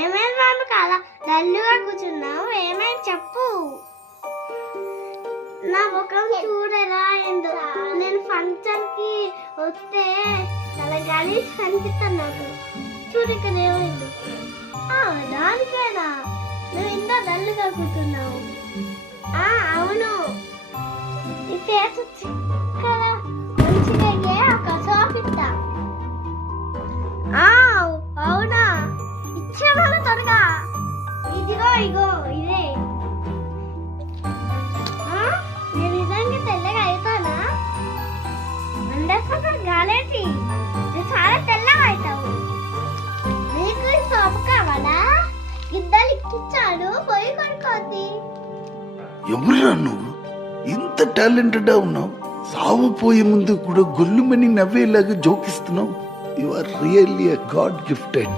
ఏమైంది మాకు అలా డల్లుగా కూర్చున్నావు? ఏమైంది చెప్పు. నా ముఖం చూడరా నేను ఫంక్షన్ కి వస్తే చాలా గలీజ్ కనిపిస్తాను. నాకు చూడు ఇక్కడ ఏమైంది. దానికేనా నువ్వు ఇంత డల్లుగా కూర్చున్నావు? అవును, ఈ ఫేస్ చిక్కగా మంచిగా ఒక సోప్ ఇస్తా. అవునా, ఇచ్చేవాళ్ళు త్వరగా. ఇదిగో ఇగో ఇదే. నేను నిజంగా తెల్లగా అవుతానా? అందరికీ గాలేసి నువ్వు చాలా తెల్లగా అవుతావు. నీకు ఈ సోపు కావాలా? ఇద్దరు ఇచ్చాడు, పోయి కొనుక్కోద్ది. ఎవరురా నువ్వు? ఇంత టాలెంటెడ్ ఉన్నావు. సావు పోయే ముందు కూడా గొల్లుమని నవ్వేలాగా జోకిస్తున్నావు. You are really a god gifted.